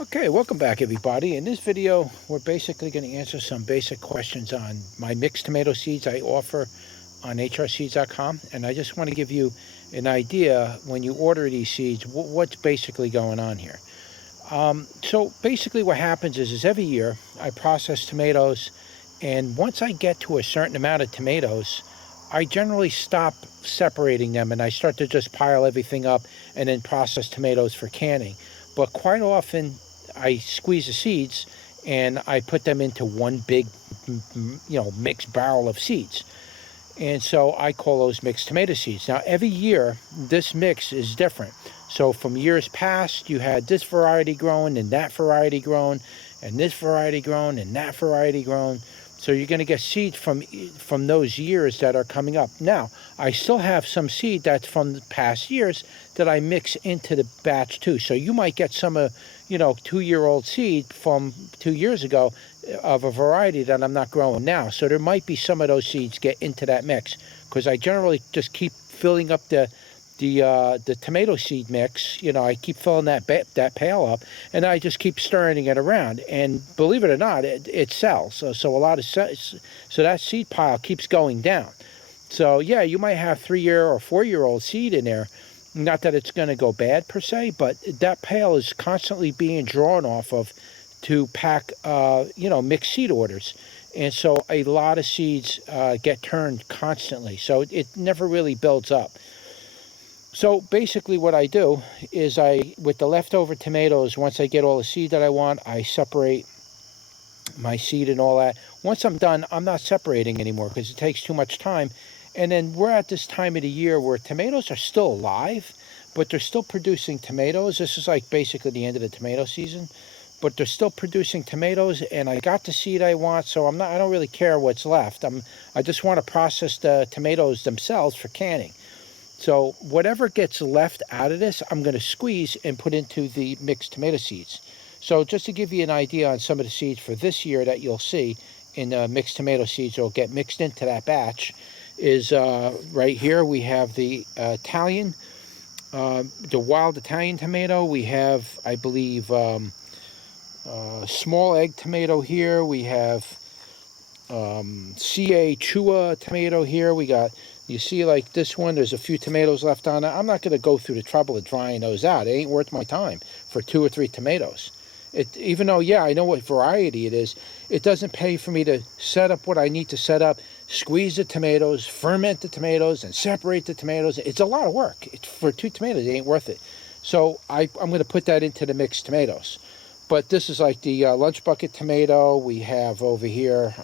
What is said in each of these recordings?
Okay, welcome back everybody. In this video, we're basically going to answer some basic questions on my mixed tomato seeds I offer on hrseeds.com. And I just want to give you an idea when you order these seeds, what's basically going on here. So basically what happens is every year I process tomatoes, and once I get to a certain amount of tomatoes, I generally stop separating them and I start to just pile everything up and then process tomatoes for canning. But quite often I squeeze the seeds and I put them into one big, mixed barrel of seeds. And so I call those mixed tomato seeds. Now, every year, this mix is different. So from years past, you had this variety grown and that variety grown and this variety grown and that variety grown. So you're going to get seeds from those years that are coming up. Now, I still have some seed that's from the past years that I mix into the batch too. So you might get some 2-year-old seed from 2 years ago of a variety that I'm not growing now. So there might be some of those seeds get into that mix, because I generally just keep filling up the tomato seed mix. I keep filling that pail up, and I just keep stirring it around. And believe it or not, it sells. So that seed pile keeps going down. So yeah, you might have 3-year or 4-year-old seed in there. Not that it's going to go bad per se, but that pail is constantly being drawn off of to pack mixed seed orders. And so a lot of seeds get turned constantly. So it never really builds up. So basically what I do is with the leftover tomatoes, once I get all the seed that I want, I separate my seed and all that. Once I'm done, I'm not separating anymore because it takes too much time. And then we're at this time of the year where tomatoes are still alive, but they're still producing tomatoes. This is like basically the end of the tomato season, but they're still producing tomatoes, and I got the seed I want, so I don't really care what's left. I just want to process the tomatoes themselves for canning. So whatever gets left out of this, I'm going to squeeze and put into the mixed tomato seeds. So just to give you an idea on some of the seeds for this year that you'll see in mixed tomato seeds that will get mixed into that batch is right here. We have the Italian, the wild Italian tomato. We have, I believe, small egg tomato here. We have CA Chua tomato here. We got, you see like this one, there's a few tomatoes left on it. I'm not going to go through the trouble of drying those out. It ain't worth my time for 2 or 3 tomatoes. Even though, yeah, I know what variety it is, it doesn't pay for me to set up what I need to set up, squeeze the tomatoes, ferment the tomatoes, and separate the tomatoes. It's a lot of work. For 2 tomatoes, it ain't worth it. So I'm going to put that into the mixed tomatoes. But this is like the lunch bucket tomato. We have over here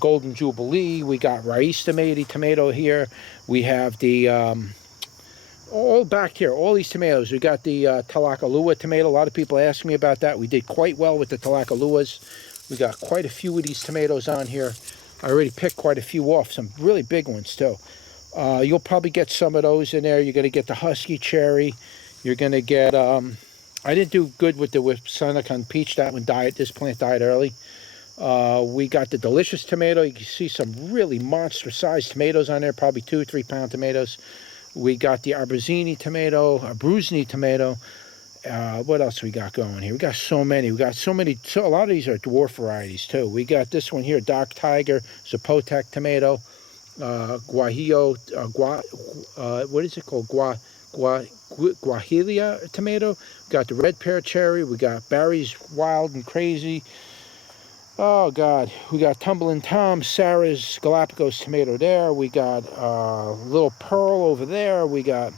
Golden Jubilee. We got Rice tomato here. We have the... all back here, all these tomatoes. We got the Talakalua tomato. A lot of people ask me about that. We did quite well with the Talakaluas. We got quite a few of these tomatoes on here. I already picked quite a few off, some really big ones too. You'll probably get some of those in there. You're going to get the Husky Cherry. You're going to get, I didn't do good with the Senecan Peach. That one died, this plant died early. We got the Delicious tomato. You can see some really monster-sized tomatoes on there, probably 2 or 3 pound tomatoes. We got the Abruzzini tomato, Abruzzini tomato. What else we got going here? We got so many. We got so many. So a lot of these are dwarf varieties too. We got this one here, Dark Tiger, Zapotek tomato, Guajillo, what is it called? Guajilia tomato. We got the Red Pear Cherry. We got Barry's Wild and Crazy. Oh, God. We got Tumbling Tom, Sarah's Galapagos tomato there. We got Little Pearl over there. We got...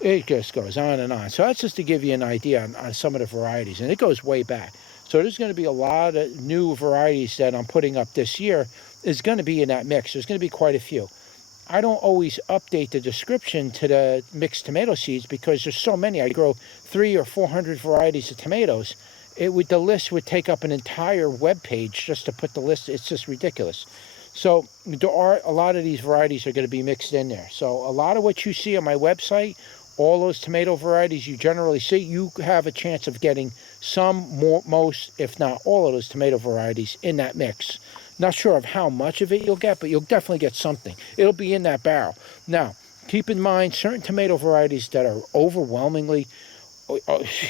It just goes on and on. So that's just to give you an idea on some of the varieties. And it goes way back. So there's going to be a lot of new varieties that I'm putting up this year. Is going to be in that mix. There's going to be quite a few. I don't always update the description to the mixed tomato seeds because there's so many. I grow 300 or 400 varieties of tomatoes. The list would take up an entire web page just to put the list. It's just ridiculous. So there are a lot of these varieties are going to be mixed in there. So a lot of what you see on my website, all those tomato varieties you generally see, you have a chance of getting some, most, if not all of those tomato varieties in that mix. Not sure of how much of it you'll get, but you'll definitely get something. It'll be in that barrel. Now, keep in mind certain tomato varieties that are overwhelmingly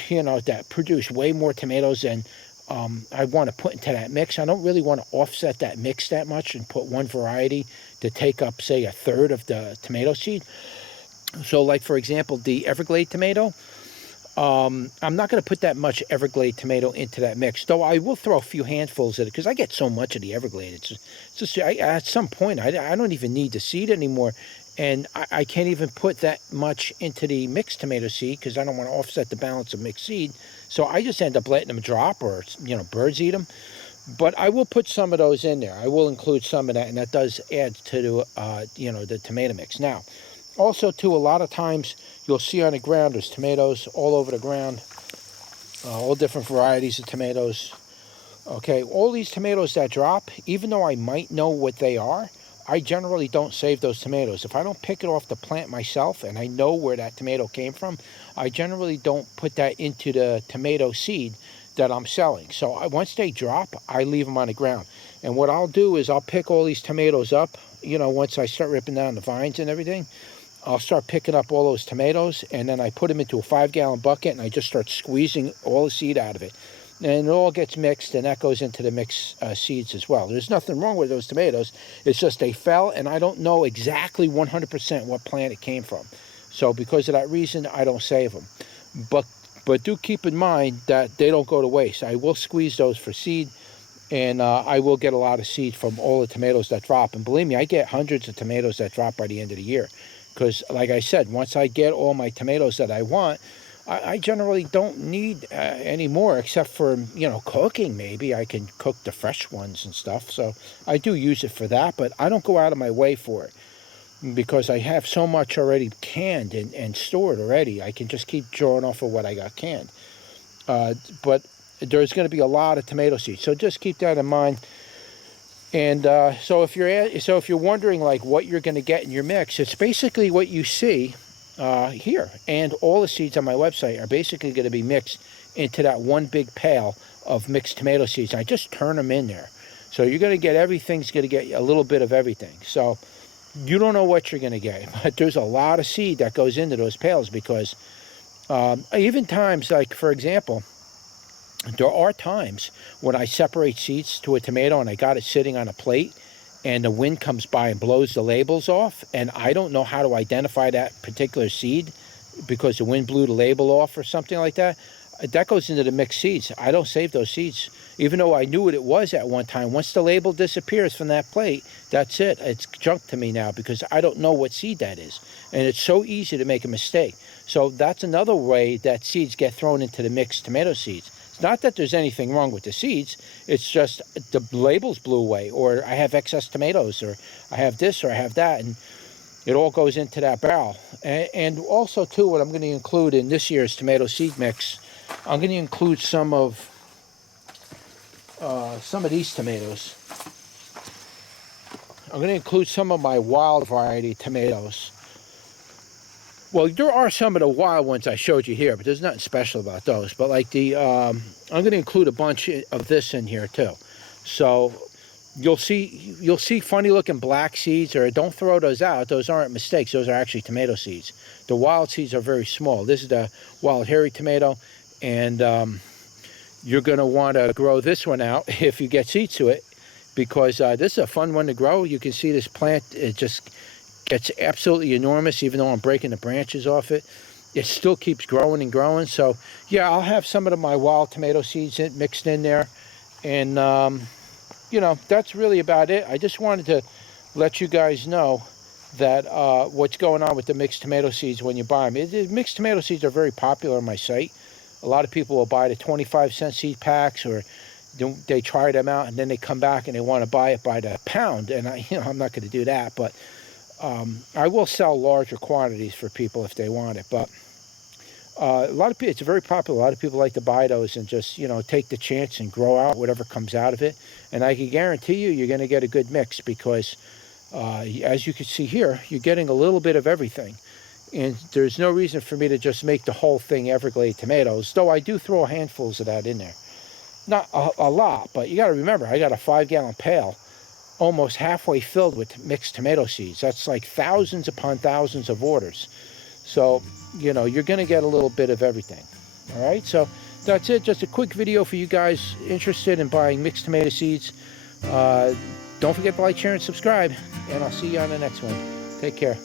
you know, that produce way more tomatoes than I want to put into that mix. I don't really want to offset that mix that much and put one variety to take up, say, a third of the tomato seed. So, like, for example, the Everglade tomato, I'm not going to put that much Everglade tomato into that mix, though I will throw a few handfuls at it because I get so much of the Everglade. It's just at some point, I don't even need the seed anymore. And I can't even put that much into the mixed tomato seed because I don't want to offset the balance of mixed seed. So I just end up letting them drop, or, you know, birds eat them. But I will put some of those in there. I will include some of that, and that does add to the, you know, the tomato mix. Now, also, too, a lot of times you'll see on the ground there's tomatoes all over the ground, all different varieties of tomatoes. Okay, all these tomatoes that drop, even though I might know what they are, I generally don't save those tomatoes. If I don't pick it off the plant myself and I know where that tomato came from, I generally don't put that into the tomato seed that I'm selling. So once they drop, I leave them on the ground. And what I'll do is I'll pick all these tomatoes up, you know, once I start ripping down the vines and everything. I'll start picking up all those tomatoes, and then I put them into a 5-gallon bucket, and I just start squeezing all the seed out of it. And it all gets mixed, and that goes into the mixed seeds as well. There's nothing wrong with those tomatoes. It's just they fell, and I don't know exactly 100% what plant it came from. So because of that reason, I don't save them. But do keep in mind that they don't go to waste. I will squeeze those for seed, and I will get a lot of seed from all the tomatoes that drop. And believe me, I get hundreds of tomatoes that drop by the end of the year. Because, like I said, once I get all my tomatoes that I want, I generally don't need any more, except for, you know, cooking. Maybe I can cook the fresh ones and stuff. So I do use it for that, but I don't go out of my way for it because I have so much already canned and stored already. I can just keep drawing off of what I got canned. But there's going to be a lot of tomato seeds, so just keep that in mind. And so if you're wondering like what you're going to get in your mix, it's basically what you see here. And all the seeds on my website are basically going to be mixed into that one big pail of mixed tomato seeds. I just turn them in there. So you're going to get, everything's going to get a little bit of everything. So you don't know what you're going to get, but there's a lot of seed that goes into those pails because even times, like for example, there are times when I separate seeds to a tomato and I got it sitting on a plate and the wind comes by and blows the labels off, and I don't know how to identify that particular seed because the wind blew the label off or something like that. That goes into the mixed seeds. I don't save those seeds. Even though I knew what it was at one time, once the label disappears from that plate, that's it. It's junk to me now because I don't know what seed that is. And it's so easy to make a mistake. So that's another way that seeds get thrown into the mixed tomato seeds. It's not that there's anything wrong with the seeds. It's just the labels blew away, or I have excess tomatoes, or I have this, or I have that, and it all goes into that barrel. And also, too, what I'm going to include in this year's tomato seed mix, I'm going to include some of these tomatoes. I'm going to include some of my wild variety tomatoes. Well, there are some of the wild ones I showed you here, but there's nothing special about those. But like the, I'm going to include a bunch of this in here too. So you'll see funny looking black seeds, or don't throw those out. Those aren't mistakes. Those are actually tomato seeds. The wild seeds are very small. This is the wild hairy tomato, and you're going to want to grow this one out if you get seeds to it, because this is a fun one to grow. You can see this plant, it just gets absolutely enormous. Even though I'm breaking the branches off it, it still keeps growing and growing. So yeah, I'll have some of my wild tomato seeds mixed in there, and you know, that's really about it. I just wanted to let you guys know that what's going on with the mixed tomato seeds when you buy them. Mixed tomato seeds are very popular on my site. A lot of people will buy the 25-cent seed packs, or they try them out and then they come back and they want to buy it by the pound. And I'm not going to do that, but I will sell larger quantities for people if they want it. But a lot of people, it's very popular. A lot of people like to buy those and just, take the chance and grow out whatever comes out of it. And I can guarantee you're going to get a good mix because, as you can see here, you're getting a little bit of everything. And there's no reason for me to just make the whole thing Everglade tomatoes, though I do throw handfuls of that in there. Not a lot, but you got to remember, I got a 5-gallon pail almost halfway filled with mixed tomato seeds. That's like thousands upon thousands of orders. So, you're going to get a little bit of everything. All right, so that's it. Just a quick video for you guys interested in buying mixed tomato seeds. Don't forget to like, share, and subscribe, and I'll see you on the next one. Take care.